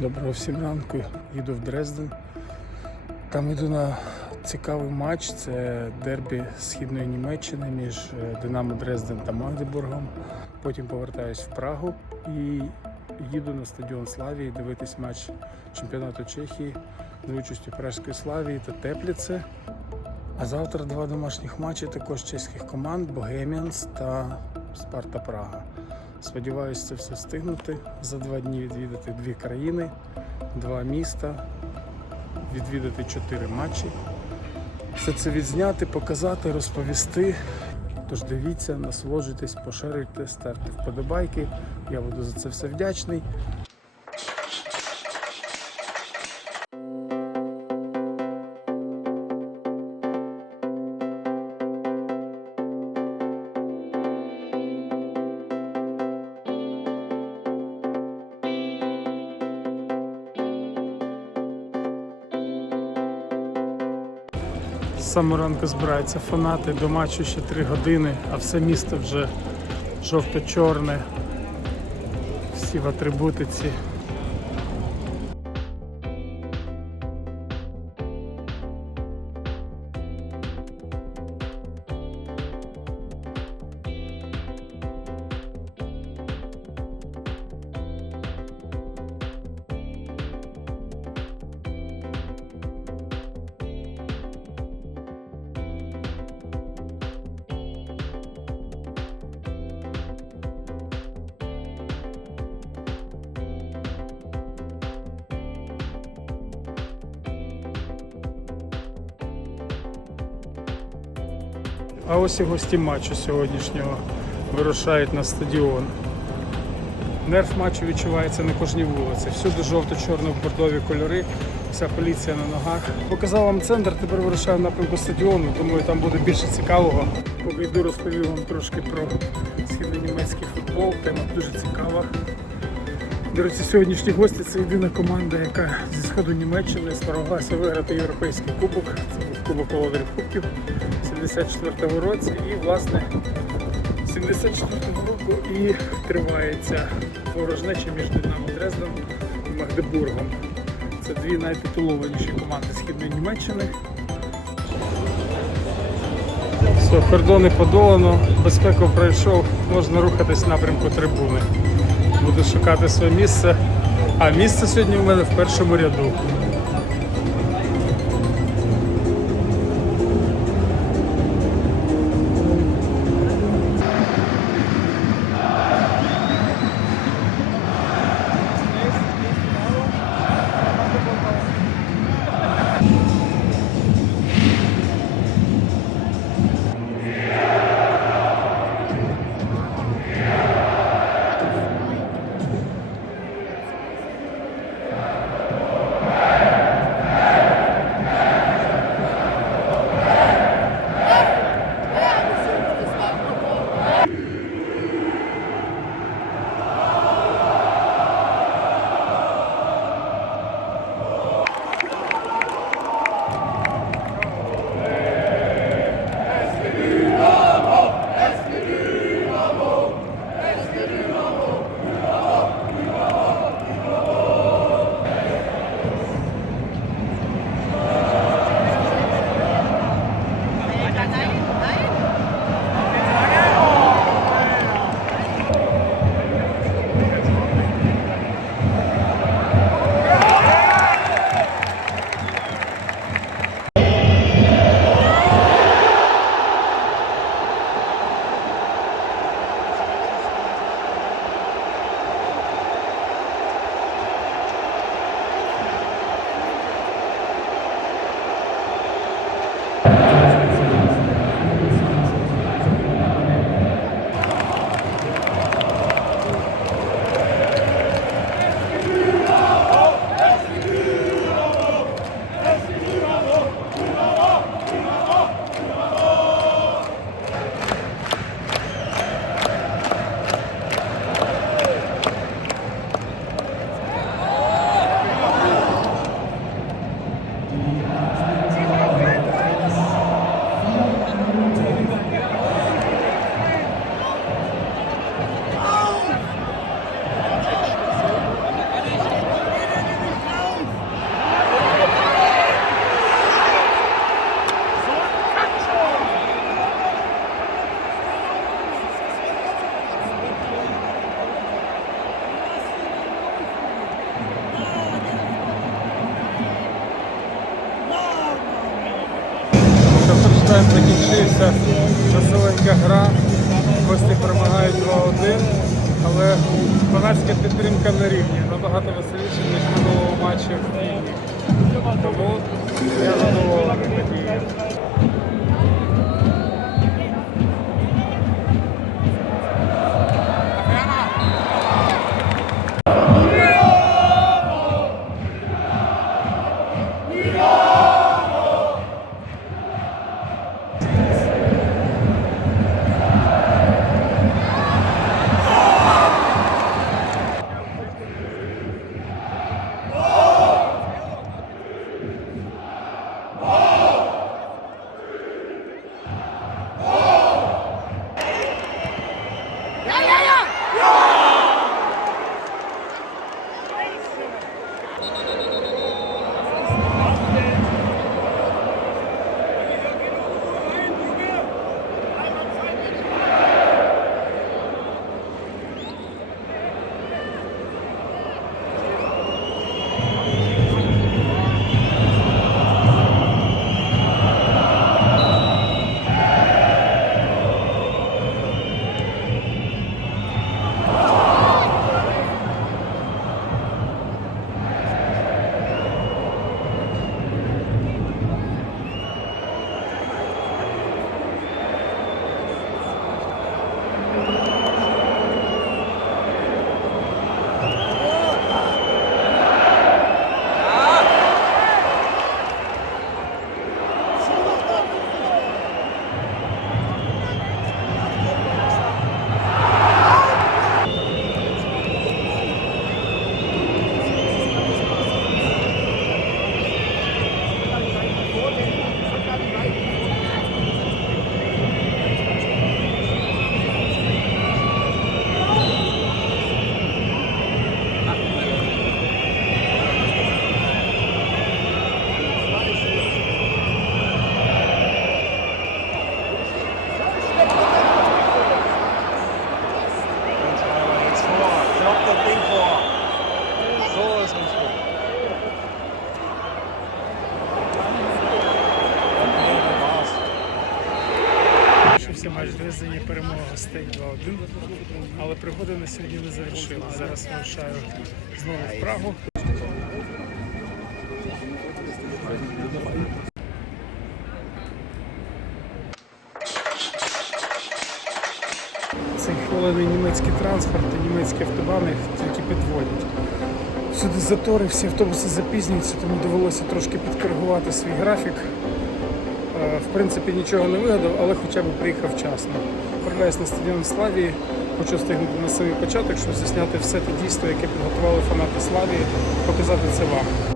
Доброго всім ранку. Їду в Дрезден. Там йду на цікавий матч. Це дербі Східної Німеччини між е, Динамо Дрезден та Магдебургом. Потім повертаюсь в Прагу і їду на стадіон Славії дивитись матч чемпіонату Чехії з участю Пражської Славії та Тепліце. А завтра два домашніх матчі також чеських команд Богеміанс та Спарта Прага. Сподіваюся, це все встигнути за два дні відвідати дві країни, два міста, відвідати чотири матчі. Все це відзняти, показати, розповісти. Тож дивіться, насолоджуйтесь, поширюйте, ставте вподобайки. Я буду за це все вдячний. З самого ранку збираються фанати до матчу ще 3 години, а все місто вже жовто-чорне. Всі в атрибутиці. А ось і гості матчу сьогоднішнього вирушають на стадіон. Нерв матчу відчувається на кожній вулиці. Всюди жовто-чорно-бордові кольори, вся поліція на ногах. Показав вам центр, тепер вирушаю в напрямку стадіону, думаю, там буде більше цікавого. Поки йду, розповів вам трошки про східнонімецький футбол, тема дуже цікава. До речі, сьогоднішні гості це єдина команда, яка зі сходу Німеччини спромоглася виграти європейський кубок. Кубок Володарів Кубків в 74-му році. І, власне, з 74-го року і тривається ворожнеча між Динамо Дрезден і Магдебургом. Це дві найтитулованіші команди Східної Німеччини. Все, кордони подолано, безпеку пройшов, можна рухатись в напрямку трибуни. Буду шукати своє місце. А місце сьогодні у мене в першому ряду. Веселенька гра. Гості перемагають 2-1. Але фанатська підтримка на рівні. Набагато веселіше, ніж минулого матчу в Києві. Тому я задоволений подією. Почався матч Дрездені, перемога гостей 2-1. Але пригоди на сьогодні не завершили. Зараз вирушаю знову в Прагу. Цей хвалений німецький транспорт і німецькі автобани тільки підводять. Всюди затори, всі автобуси запізнюються, тому довелося трошки підкоригувати свій графік. Е, В принципі, нічого не вигадав, але хоча б приїхав вчасно. Відправляюсь на стадіон Славії, хочу встигнути на самий початок, щоб засняти все те дійство, яке підготували фанати Славії, показати це вам.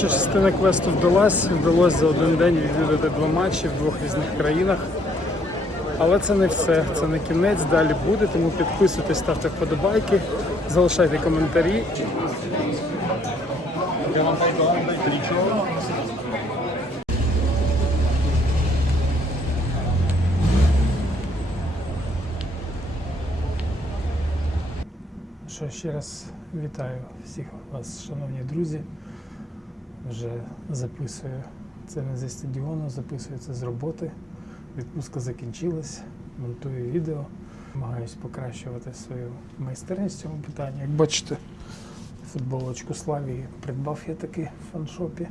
Перша частина квесту вдалась. Вдалося за один день відвідати два матчі в двох різних країнах. Але це не все, це не кінець, далі буде, тому підписуйтесь, ставте вподобайки, залишайте коментарі. Що ще раз вітаю всіх вас, шановні друзі. Вже записую це не зі стадіону, записую це з роботи. Відпустка закінчилась, монтую відео, намагаюсь покращувати свою майстерність в цьому питанні. Як бачите, футболочку Славії придбав я таки в фаншопі.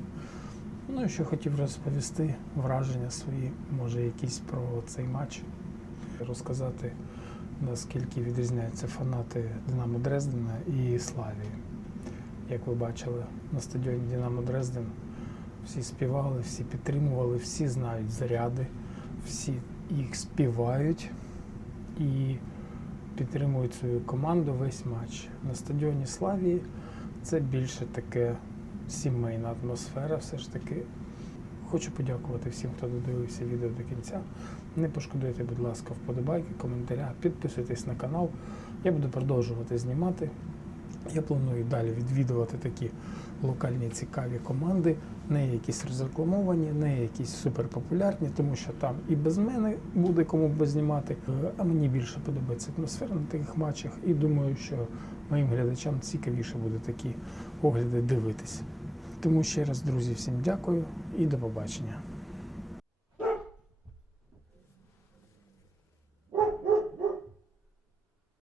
Ну і що хотів розповісти, враження свої, може якісь про цей матч, розказати, наскільки відрізняються фанати Динамо Дрездена і Славії. Як ви бачили, на стадіоні Динамо Дрезден всі співали, всі підтримували, всі знають заряди, всі їх співають і підтримують свою команду весь матч. На стадіоні Славії це більше таке сімейна атмосфера, все ж таки. Хочу подякувати всім, хто додивився відео до кінця. Не пошкодуйте, будь ласка, вподобайки, коментаря, підписуйтесь на канал. Я буду продовжувати знімати. Я планую далі відвідувати такі локальні цікаві команди, не якісь розрекламовані, не якісь суперпопулярні, тому що там і без мене буде кому б знімати. Е, А мені більше подобається атмосфера на таких матчах, і думаю, що моїм глядачам цікавіше буде такі огляди дивитись. Тому ще раз, друзі, всім дякую і до побачення.